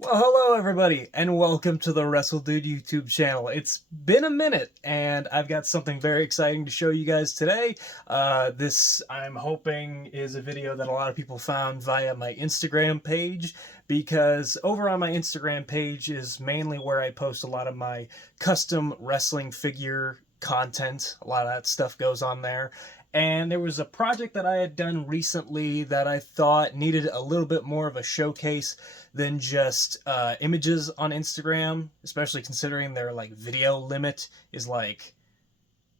Well, hello everybody, and welcome to the Wrestle Dude YouTube channel. It's been a minute, and I've got something very exciting to show you guys today. This, I'm hoping, is a video that a lot of people found via my Instagram page, because over on my Instagram page is mainly where I post a lot of my custom wrestling figure content. A lot of that stuff goes on there. And there was a project that I had done recently that I thought needed a little bit more of a showcase than just images on Instagram, especially considering their like video limit is like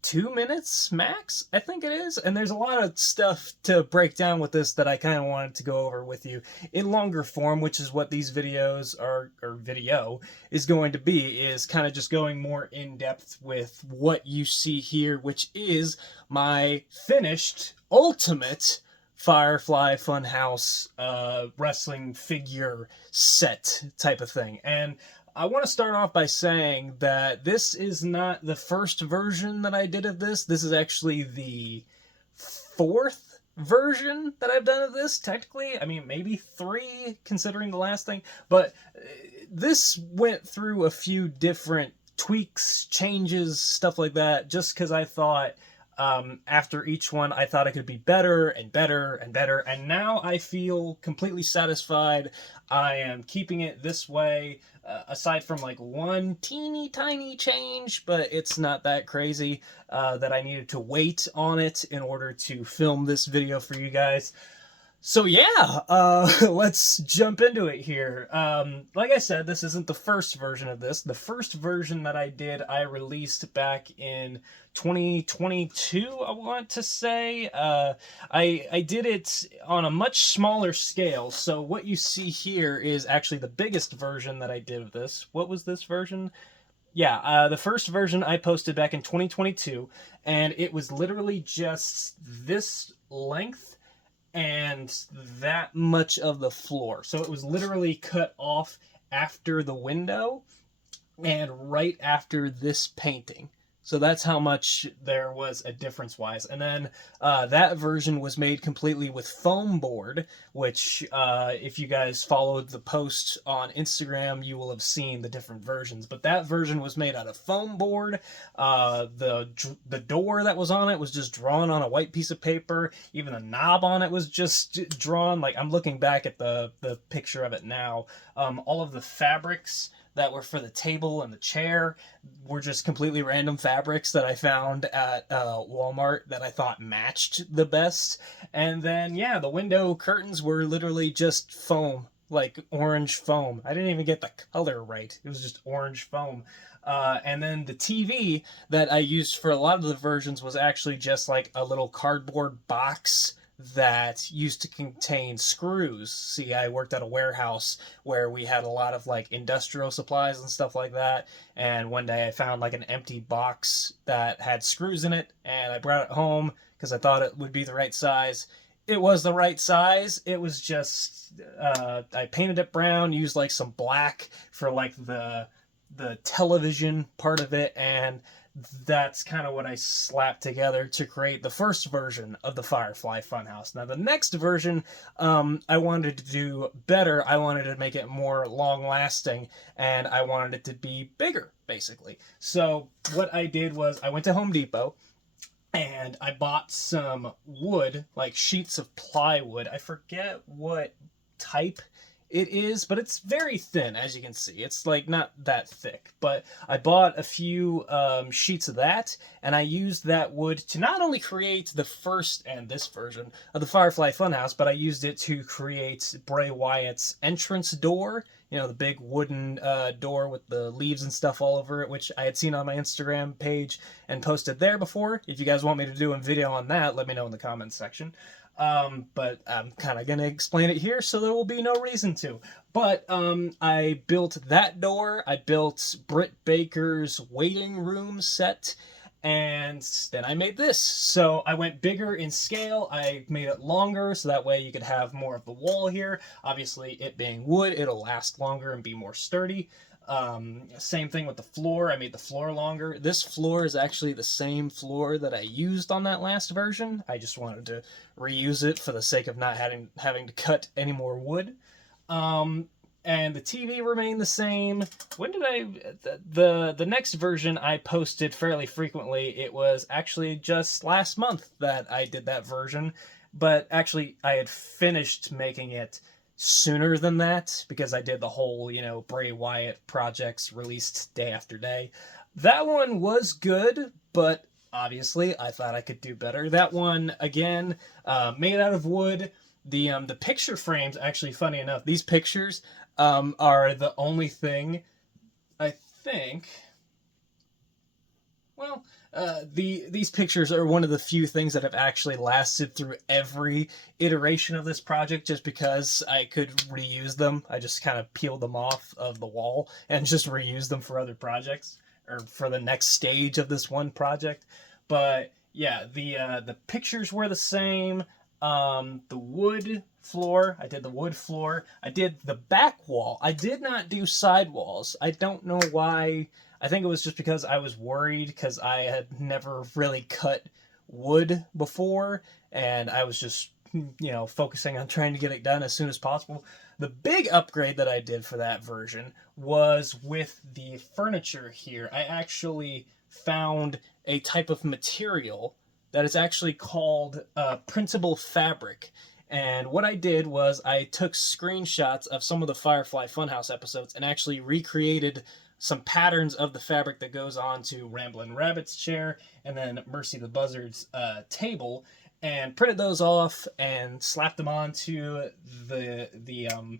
2 minutes max, I think it is. And there's a lot of stuff to break down with this that I kind of wanted to go over with you in longer form, which is what these videos are, or video is going to be, is kind of just going more in depth with what you see here, which is my finished ultimate Firefly Funhouse wrestling figure set type of thing. And I want to start off by saying that this is not the first version that I did of this. This is actually the fourth version that I've done of this, technically. I mean, maybe three, considering the last thing. But this went through a few different tweaks, changes, stuff like that, just because I thought after each one, I thought it could be better and better and better, and now I feel completely satisfied. I am keeping it this way, aside from like one teeny tiny change, but it's not that crazy that I needed to wait on it in order to film this video for you guys. So yeah, let's jump into it here. Like I said, this isn't the first version of this. The first version that I did, I released back in 2022, I want to say. I did it on a much smaller scale, so what you see here is actually the biggest version that I did of this. What was this version? Yeah, the first version I posted back in 2022, and it was literally just this length and that much of the floor. So it was literally cut off after the window and right after this painting. So that's how much there was a difference wise. And then that version was made completely with foam board, which if you guys followed the post on Instagram, you will have seen the different versions. But that version was made out of foam board. The door that was on it was just drawn on a white piece of paper. Even the knob on it was just drawn. Like, I'm looking back at the picture of it now. All of the fabrics that were for the table and the chair were just completely random fabrics that I found at Walmart that I thought matched the best. And then, yeah, the window curtains were literally just foam, like orange foam. I didn't even get the color right. It was just orange foam. And then the TV that I used for a lot of the versions was actually just like a little cardboard box that used to contain screws. See, I worked at a warehouse where we had a lot of like industrial supplies and stuff like that, and one day I found like an empty box that had screws in it, and I brought it home because I thought it would be the right size. It was the right size. It was just I painted it brown, used like some black for like the television part of it, and that's kind of what I slapped together to create the first version of the Firefly Funhouse. Now, the next version, I wanted to do better. I wanted to make it more long-lasting, and I wanted it to be bigger, basically. So what I did was I went to Home Depot, and I bought some wood, like sheets of plywood. I forget what type it is, but it's very thin, as you can see. It's like not that thick, but I bought a few sheets of that, and I used that wood to not only create the first and this version of the Firefly Funhouse, but I used it to create Bray Wyatt's entrance door. You know, the big wooden door with the leaves and stuff all over it, which I had seen on my Instagram page and posted there before. If you guys want me to do a video on that, let me know in the comments section. But I'm kind of going to explain it here, so there will be no reason to. But I built that door. I built Britt Baker's waiting room set, and then I made this. So I went bigger in scale. I made it longer, so that way you could have more of the wall here. Obviously, it being wood, it'll last longer and be more sturdy. Same thing with the floor. I made the floor longer. This floor is actually the same floor that I used on that last version. I just wanted to reuse it for the sake of not having to cut any more wood. and the TV remained the same. When did the next version I posted fairly frequently? It was actually just last month that I did that version, but actually I had finished making it sooner than that because I did the whole, Bray Wyatt projects released day after day. That one was good, but obviously I thought I could do better. That one, again, made out of wood. The picture frames, actually, funny enough, these pictures are the only thing, I think, well, these pictures are one of the few things that have actually lasted through every iteration of this project, just because I could reuse them. I just kind of peeled them off of the wall and just reused them for other projects, or for the next stage of this one project. But yeah, the pictures were the same. The wood floor, I did the wood floor. I did the back wall. I did not do side walls. I don't know why. I think it was just because I was worried, because I had never really cut wood before, and I was just, focusing on trying to get it done as soon as possible. The big upgrade that I did for that version was with the furniture here. I actually found a type of material that is actually called printable fabric. And what I did was I took screenshots of some of the Firefly Funhouse episodes and actually recreated some patterns of the fabric that goes on to Ramblin' Rabbit's chair and then Mercy the Buzzard's table, and printed those off and slapped them onto the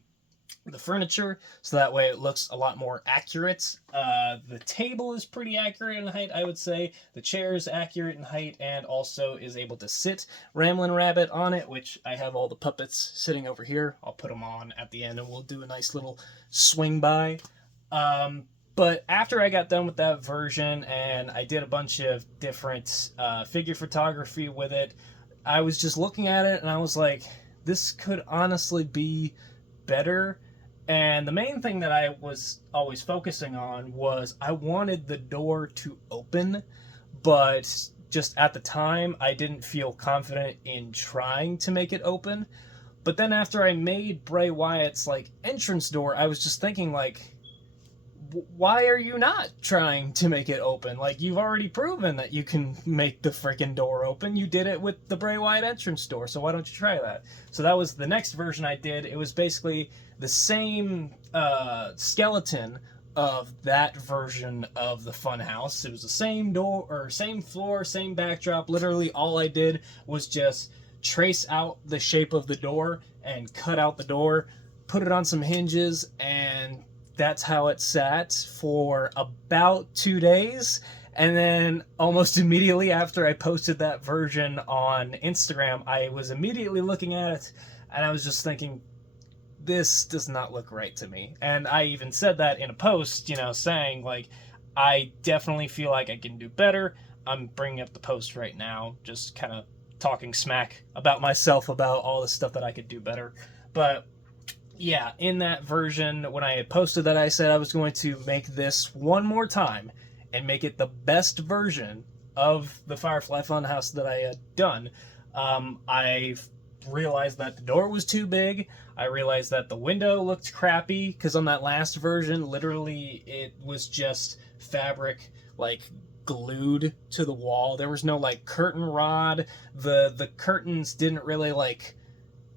furniture, so that way it looks a lot more accurate. The table is pretty accurate in height, I would say. The chair is accurate in height and also is able to sit Ramblin' Rabbit on it, which I have all the puppets sitting over here. I'll put them on at the end and we'll do a nice little swing by. But after I got done with that version and I did a bunch of different figure photography with it, I was just looking at it and I was like, this could honestly be better. And the main thing that I was always focusing on was I wanted the door to open, but just at the time I didn't feel confident in trying to make it open. But then after I made Bray Wyatt's entrance door, I was just thinking why are you not trying to make it open? You've already proven that you can make the freaking door open. You did it with the Bray Wyatt entrance door, so why don't you try that? So that was the next version I did. It was basically the same skeleton of that version of the Funhouse. It was the same door, or same floor, same backdrop. Literally all I did was just trace out the shape of the door and cut out the door, put it on some hinges, and that's how it sat for about 2 days. And then almost immediately after I posted that version on Instagram, I was immediately looking at it and I was just thinking, this does not look right to me. And I even said that in a post, saying I definitely feel like I can do better. I'm bringing up the post right now, just kind of talking smack about myself, about all the stuff that I could do better. But yeah, in that version, when I had posted that, I said I was going to make this one more time and make it the best version of the Firefly Funhouse that I had done. I realized that the door was too big. I realized that the window looked crappy, because on that last version, literally, it was just fabric, glued to the wall. There was no, curtain rod. The curtains didn't really,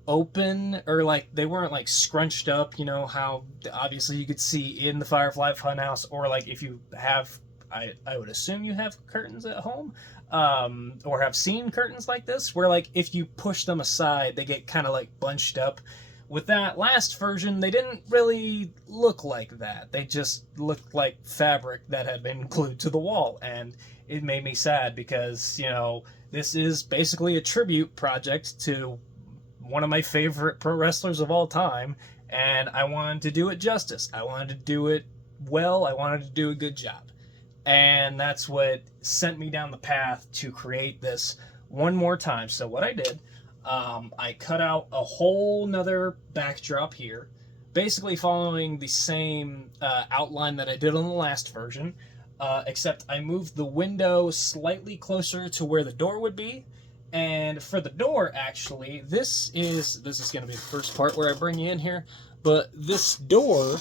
open, or they weren't scrunched up, how obviously you could see in the Firefly Funhouse, or if you have, I would assume you have curtains at home, or have seen curtains like this, where if you push them aside, they get kind of bunched up. With that last version, they didn't really look like that. They just looked like fabric that had been glued to the wall, and it made me sad because, this is basically a tribute project to one of my favorite pro wrestlers of all time, and I wanted to do it justice. I wanted to do it well. I wanted to do a good job. And that's what sent me down the path to create this one more time. So what I did, I cut out a whole nother backdrop here, basically following the same outline that I did on the last version, except I moved the window slightly closer to where the door would be. And for the door, actually, this is going to be the first part where I bring you in here. But this door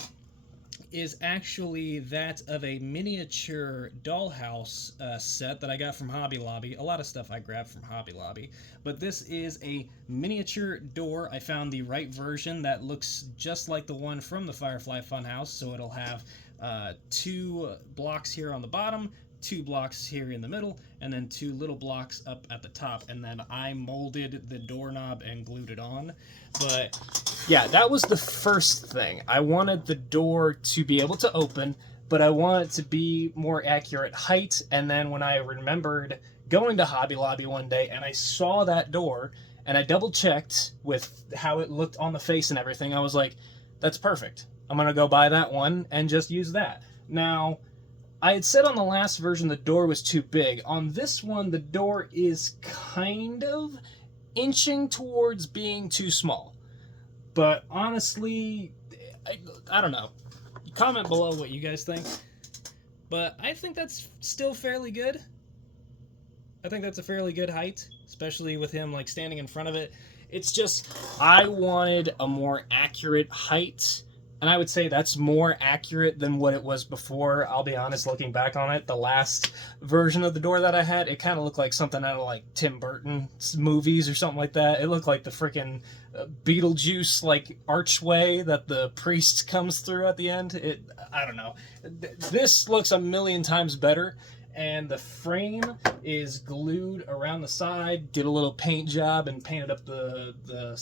is actually that of a miniature dollhouse set that I got from Hobby Lobby. A lot of stuff I grabbed from Hobby Lobby. But this is a miniature door. I found the right version that looks just like the one from the Firefly Funhouse. So it'll have 2 blocks here on the bottom, 2 blocks here in the middle, and then 2 little blocks up at the top. And then I molded the doorknob and glued it on. But yeah, that was the first thing. I wanted the door to be able to open, but I wanted it to be more accurate height. And then when I remembered going to Hobby Lobby one day and I saw that door and I double checked with how it looked on the face and everything, I was like, that's perfect. I'm going to go buy that one and just use that. Now, I had said on the last version the door was too big. On this one, the door is kind of inching towards being too small. But honestly, I don't know. Comment below what you guys think. But I think that's still fairly good. I think that's a fairly good height, especially with him like standing in front of it. It's just, I wanted a more accurate height. And I would say that's more accurate than what it was before. I'll be honest, looking back on it, the last version of the door that I had, it kind of looked like something out of like Tim Burton's movies or something like that. It looked like the freaking Beetlejuice like archway that the priest comes through at the end. I don't know. This looks a million times better. And the frame is glued around the side. Did a little paint job and painted up the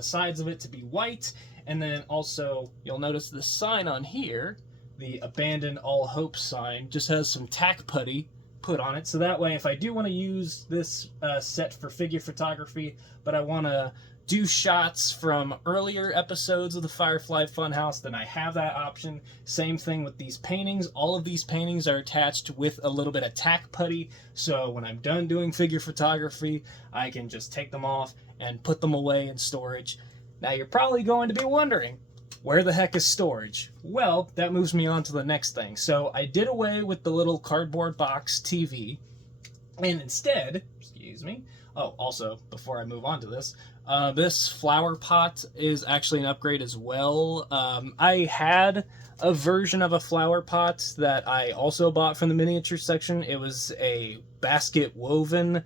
sides of it to be white. And then also, you'll notice the sign on here, the Abandon All Hope sign, just has some tack putty put on it. So that way, if I do want to use this set for figure photography, but I want to do shots from earlier episodes of the Firefly Funhouse, then I have that option. Same thing with these paintings. All of these paintings are attached with a little bit of tack putty. So when I'm done doing figure photography, I can just take them off and put them away in storage. Now you're probably going to be wondering, where the heck is storage? Well, that moves me on to the next thing. So I did away with the little cardboard box TV, and instead, excuse me, oh, also, before I move on to this, this flower pot is actually an upgrade as well. I had a version of a flower pot that I also bought from the miniature section. It was a basket woven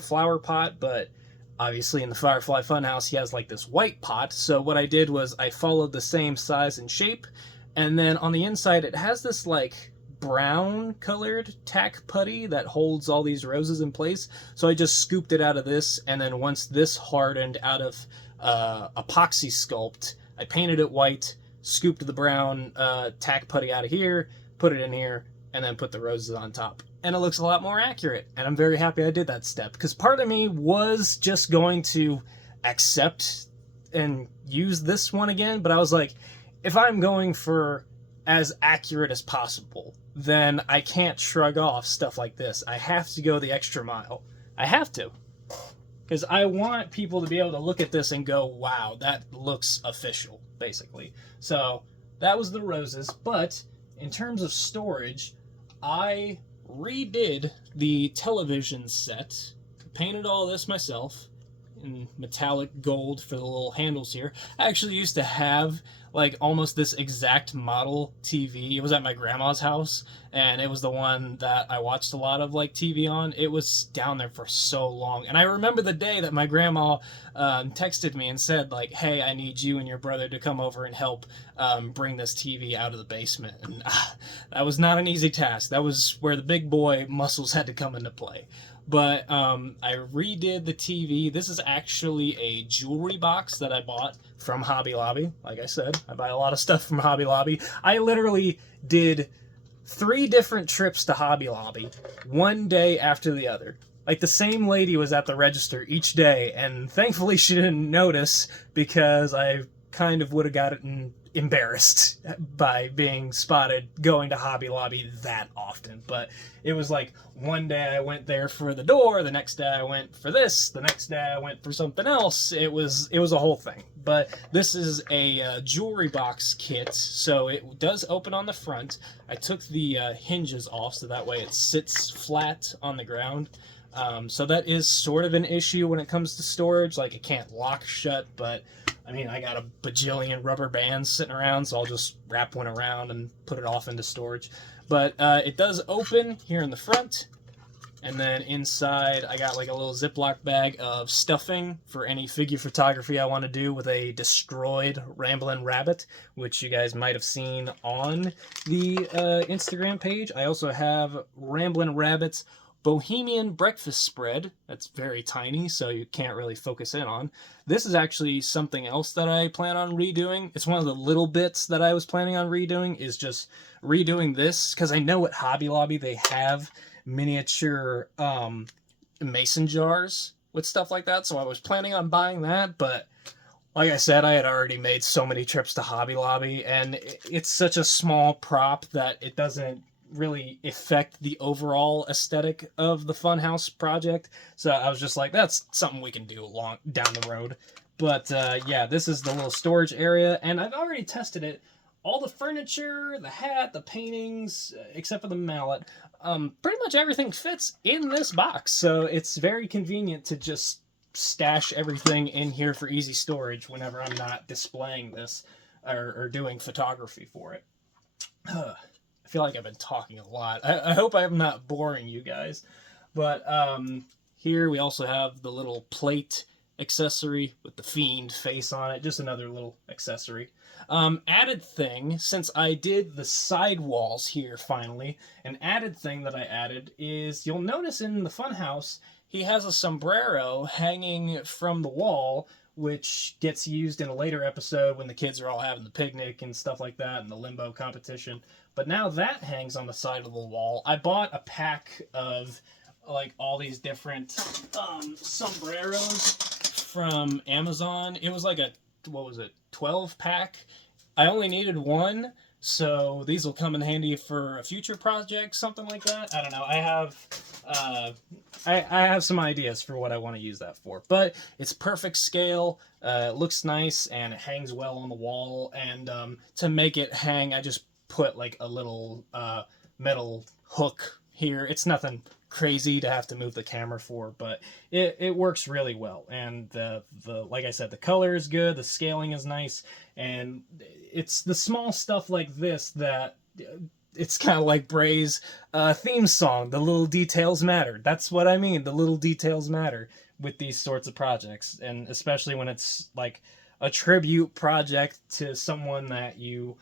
flower pot, but obviously in the Firefly Funhouse he has like this white pot, so what I did was I followed the same size and shape, and then on the inside it has this like brown colored tack putty that holds all these roses in place. So I just scooped it out of this, and then once this hardened out of epoxy sculpt, I painted it white, scooped the brown tack putty out of here, put it in here, and then put the roses on top. And it looks a lot more accurate, and I'm very happy I did that step, because part of me was just going to accept and use this one again, but I was like, if I'm going for as accurate as possible, then I can't shrug off stuff like this. I have to go the extra mile. I have to. Because I want people to be able to look at this and go, wow, that looks official, basically. So that was the roses, but in terms of storage, I redid the television set, painted all this myself in metallic gold for the little handles here. I actually used to have like almost this exact model TV. It was at my grandma's house, and it was the one that I watched a lot of like TV on. It was down there for so long, and I remember the day that my grandma texted me and said like, hey, I need you and your brother to come over and help bring this TV out of the basement. And that was not an easy task. That was where the big boy muscles had to come into play. But I redid the TV. This is actually a jewelry box that I bought from Hobby Lobby. Like I said, I buy a lot of stuff from Hobby Lobby. I literally did 3 different trips to Hobby Lobby, one day after the other. Like, the same lady was at the register each day, and thankfully she didn't notice, because I kind of would have gotten embarrassed by being spotted going to Hobby Lobby that often. But it was like, one day I went there for the door, the next day I went for this, the next day I went for something else. It was a whole thing. But this is a jewelry box kit, so it does open on the front. I took the hinges off so that way it sits flat on the ground. So that is sort of an issue when it comes to storage. Like, it can't lock shut, but I mean, I got a bajillion rubber bands sitting around, so I'll just wrap one around and put it off into storage. But it does open here in the front. And then inside, I got like a little Ziploc bag of stuffing for any figure photography I want to do with a destroyed Ramblin' Rabbit, which you guys might have seen on the Instagram page. I also have Ramblin' Rabbit's Bohemian Breakfast Spread. That's very tiny, so you can't really focus in on. This is actually something else that I plan on redoing. It's one of the little bits that I was planning on redoing, is just redoing this, because I know at Hobby Lobby they have miniature mason jars with stuff like that, so I was planning on buying that, but like I said, I had already made so many trips to Hobby Lobby, and it's such a small prop that it doesn't really affect the overall aesthetic of the Funhouse project. So I was just like, that's something we can do long down the road. But yeah, this is the little storage area, and I've already tested it. All the furniture, the hat, the paintings, except for the mallet, pretty much everything fits in this box. So it's very convenient to just stash everything in here for easy storage whenever I'm not displaying this or doing photography for it. I feel like I've been talking a lot. I hope I'm not boring you guys. But here we also have the little plate accessory with the Fiend face on it. Just another little accessory. Added thing, since I did the side walls here finally, an added thing that I added is, you'll notice in the Funhouse, he has a sombrero hanging from the wall, which gets used in a later episode when the kids are all having the picnic and stuff like that, and the limbo competition. But now that hangs on the side of the wall. I bought a pack of like all these different sombreros from Amazon. It was like a, what was it, 12 pack. I only needed one, so these will come in handy for a future project, something like that. I don't know. I have some ideas for what I want to use that for, but it's perfect scale. It looks nice and it hangs well on the wall. And to make it hang, I just put like a little metal hook here. It's nothing crazy to have to move the camera for, but it works really well. And the like I said, the color is good, the scaling is nice, and it's the small stuff like this that it's kind of like Bray's theme song, the little details matter. That's what I mean, the little details matter with these sorts of projects, and especially when it's like a tribute project to someone that you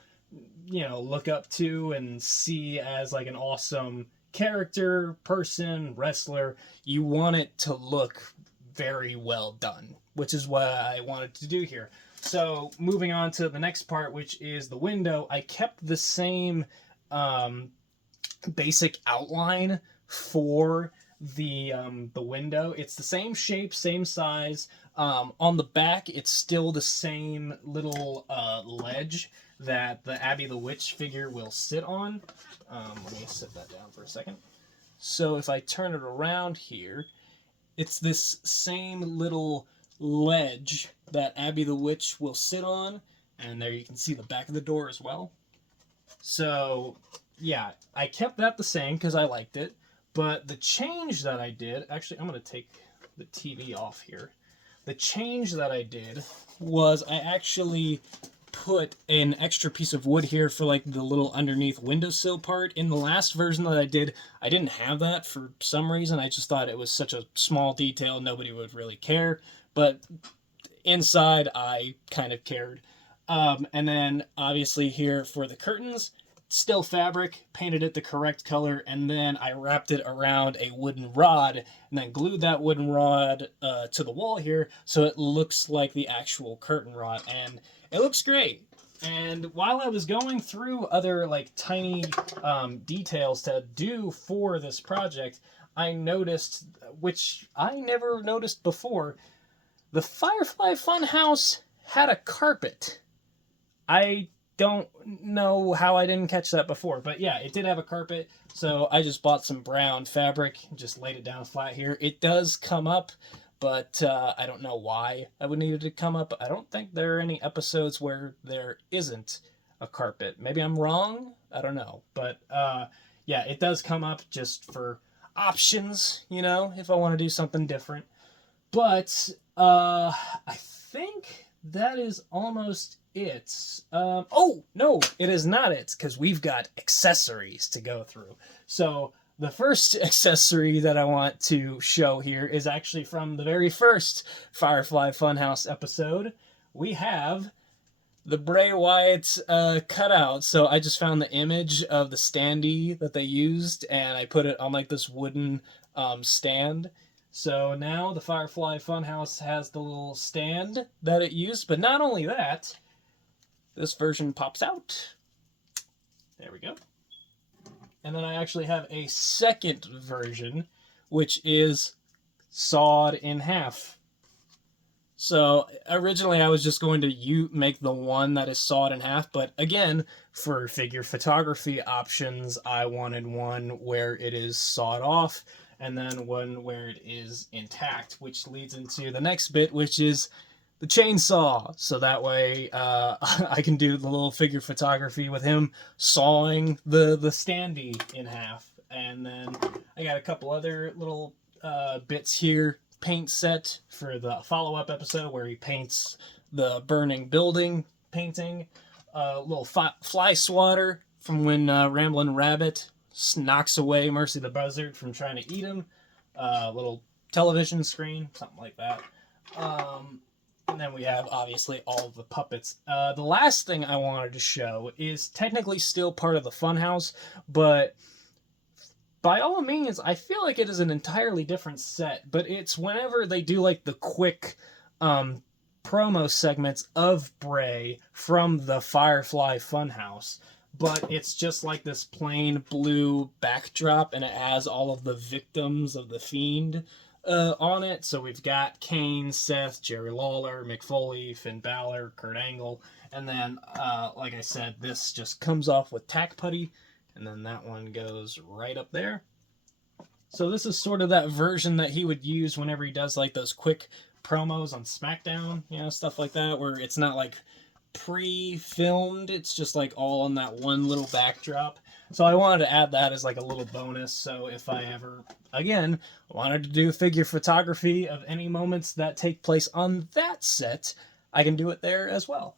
know, look up to and see as like an awesome character, person, wrestler. You want it to look very well done, which is what I wanted to do here. So moving on to the next part, which is the window, I kept the same basic outline for the window. It's the same shape, same size. On the back, it's still the same little ledge that the Abby the Witch figure will sit on. Let me sit that down for a second. So if I turn it around here, it's this same little ledge that Abby the Witch will sit on, and there you can see the back of the door as well. So yeah, I kept that the same because I liked it, but the change that I did, actually I'm going to take the TV off here. The change that I did was I actually put an extra piece of wood here for like the little underneath windowsill part. In the last version that I did, I didn't have that for some reason. I just thought it was such a small detail, nobody would really care. But inside, I kind of cared. And then obviously here for the curtains, still fabric, painted it the correct color, and then I wrapped it around a wooden rod and then glued that wooden rod to the wall here so it looks like the actual curtain rod, and it looks great. And while I was going through other like tiny details to do for this project, I noticed, which I never noticed before, the Firefly Funhouse had a carpet. I don't know how I didn't catch that before, but yeah, it did have a carpet, so I just bought some brown fabric, just laid it down flat here. It does come up, but I don't know why I would need it to come up. I don't think there are any episodes where there isn't a carpet. Maybe I'm wrong, I don't know, but yeah, it does come up just for options, you know, if I want to do something different. But I think that is almost it. Oh, no, it is not it, because we've got accessories to go through. So the first accessory that I want to show here is actually from the very first Firefly Funhouse episode. We have the Bray Wyatt cutout. So I just found the image of the standee that they used, and I put it on like this wooden stand. So now the Firefly Funhouse has the little stand that it used, but not only that, this version pops out. There we go. And then I actually have a second version, which is sawed in half. So originally I was just going to make the one that is sawed in half, but again, for figure photography options, I wanted one where it is sawed off, and then one where it is intact, which leads into the next bit, which is the chainsaw. So that way I can do the little figure photography with him sawing the standee in half. And then I got a couple other little bits here. Paint set for the follow-up episode where he paints the burning building painting. Little fly swatter from when Ramblin' Rabbit knocks away Mercy the Buzzard from trying to eat him. Little television screen, something like that. And then we have, obviously, all of the puppets. The last thing I wanted to show is technically still part of the Funhouse, but by all means, I feel like it is an entirely different set, but it's whenever they do, like, the quick promo segments of Bray from the Firefly Funhouse. But it's just like this plain blue backdrop, and it has all of the victims of the Fiend on it. So we've got Kane, Seth, Jerry Lawler, Mick Foley, Finn Balor, Kurt Angle, and then, like I said, this just comes off with tack putty, and then that one goes right up there. So this is sort of that version that he would use whenever he does like those quick promos on SmackDown, you know, stuff like that, where it's not like pre-filmed, it's just like all on that one little backdrop. So I wanted to add that as like a little bonus, so if I ever, again, wanted to do figure photography of any moments that take place on that set, I can do it there as well.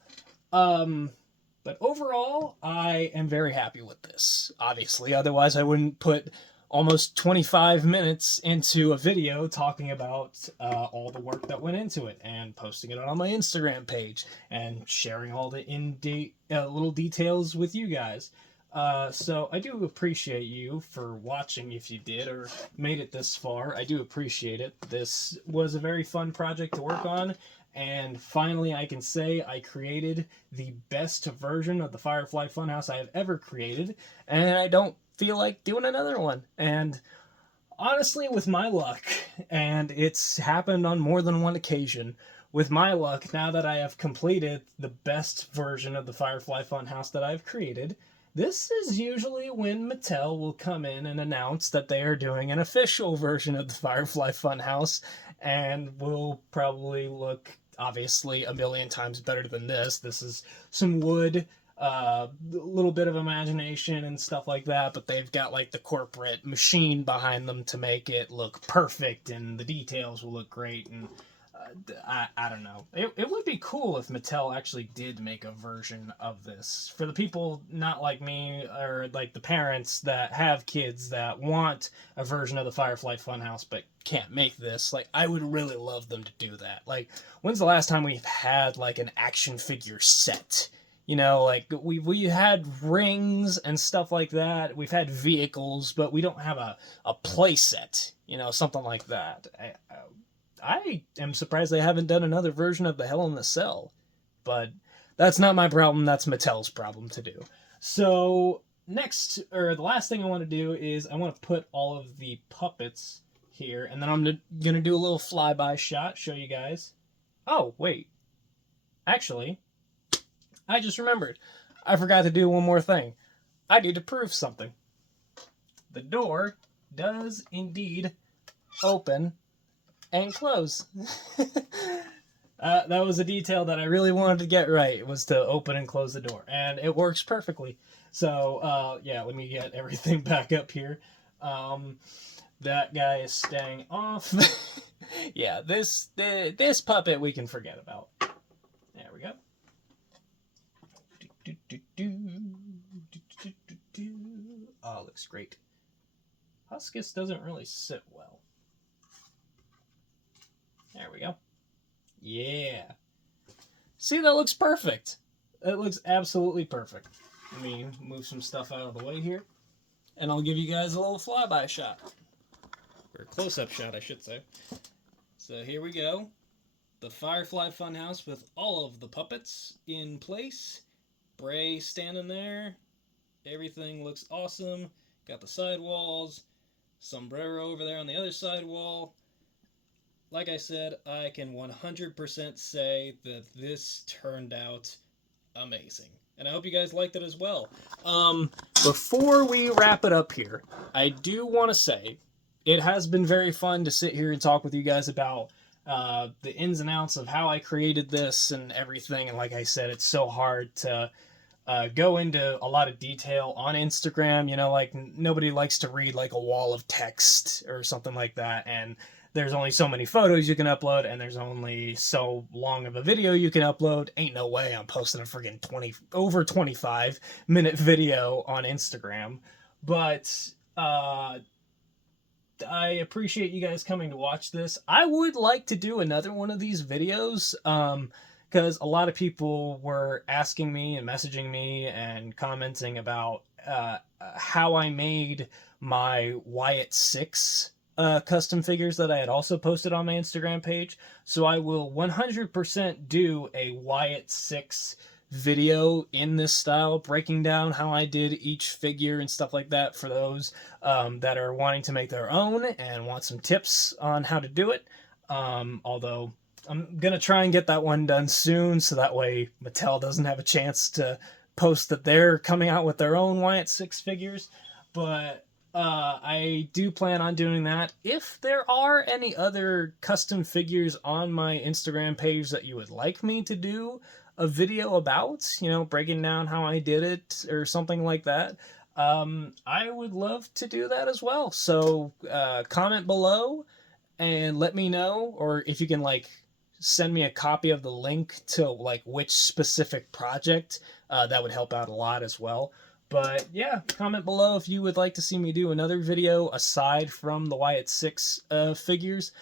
But overall, I am very happy with this, obviously. Otherwise, I wouldn't put almost 25 minutes into a video talking about all the work that went into it and posting it on my Instagram page and sharing all the little details with you guys. So I do appreciate you for watching if you did or made it this far. I do appreciate it. This was a very fun project to work on. And finally, I can say I created the best version of the Firefly Funhouse I have ever created, and I don't feel like doing another one. And honestly, with my luck, and it's happened on more than one occasion, with my luck, now that I have completed the best version of the Firefly Funhouse that I've created, this is usually when Mattel will come in and announce that they are doing an official version of the Firefly Funhouse, and will probably look, obviously, a million times better than this. This is some wood, a little bit of imagination and stuff like that, but they've got like the corporate machine behind them to make it look perfect, and the details will look great. And I don't know. It would be cool if Mattel actually did make a version of this. For the people not like me, or like the parents that have kids that want a version of the Firefly Funhouse but can't make this, like, I would really love them to do that. Like, when's the last time we've had like an action figure set? You know, like, we had rings and stuff like that. We've had vehicles, but we don't have a play set, you know, something like that. I am surprised they haven't done another version of the Hell in the Cell. But that's not my problem, that's Mattel's problem to do. So, next, or the last thing I want to do is I want to put all of the puppets here, and then I'm going to do a little flyby shot, show you guys. Oh, wait. Actually, I just remembered. I forgot to do one more thing. I need to prove something. The door does indeed open and close. That was a detail that I really wanted to get right, was to open and close the door, and it works perfectly. So, yeah, let me get everything back up here. That guy is staying off. Yeah, this puppet we can forget about. There Oh, looks great. Huskus doesn't really sit well. There we go. Yeah. See, that looks perfect. It looks absolutely perfect. Let me move some stuff out of the way here, and I'll give you guys a little flyby shot. Or close-up shot, I should say. So here we go. The Firefly Funhouse with all of the puppets in place. Bray standing there. Everything looks awesome. Got the side walls. Sombrero over there on the other side wall. Like I said, I can 100% say that this turned out amazing. And I hope you guys liked it as well. Before we wrap it up here, I do want to say it has been very fun to sit here and talk with you guys about the ins and outs of how I created this and everything. And like I said, it's so hard to go into a lot of detail on Instagram. You know, like nobody likes to read like a wall of text or something like that. And there's only so many photos you can upload, and there's only so long of a video you can upload. Ain't no way I'm posting a friggin' over 25-minute video on Instagram. But I appreciate you guys coming to watch this. I would like to do another one of these videos, because a lot of people were asking me and messaging me and commenting about how I made my Wyatt 6 custom figures that I had also posted on my Instagram page. So I will 100% do a Wyatt 6 video in this style, breaking down how I did each figure and stuff like that for those that are wanting to make their own and want some tips on how to do it. Although I'm going to try and get that one done soon, so that way Mattel doesn't have a chance to post that they're coming out with their own Wyatt 6 figures. But I do plan on doing that. If there are any other custom figures on my Instagram page that you would like me to do a video about, you know, breaking down how I did it or something like that, I would love to do that as well. So comment below and let me know, or if you can like send me a copy of the link to like which specific project, that would help out a lot as well. But yeah, comment below if you would like to see me do another video aside from the Wyatt 6 figures.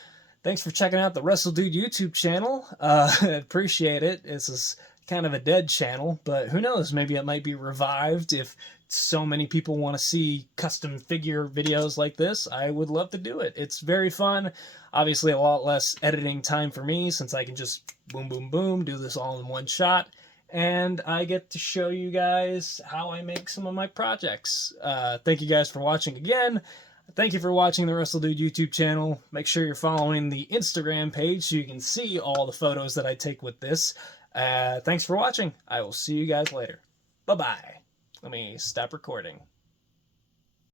Thanks for checking out the WrestleDude YouTube channel. Appreciate it. This is kind of a dead channel, but who knows? Maybe it might be revived if so many people want to see custom figure videos like this. I would love to do it. It's very fun. Obviously, a lot less editing time for me since I can just boom, boom, boom, do this all in one shot. And I get to show you guys how I make some of my projects. Thank you guys for watching again. Thank you for watching the WrestleDude YouTube channel. Make sure you're following the Instagram page so you can see all the photos that I take with this. Thanks for watching. I will see you guys later. Bye-bye. Let me stop recording.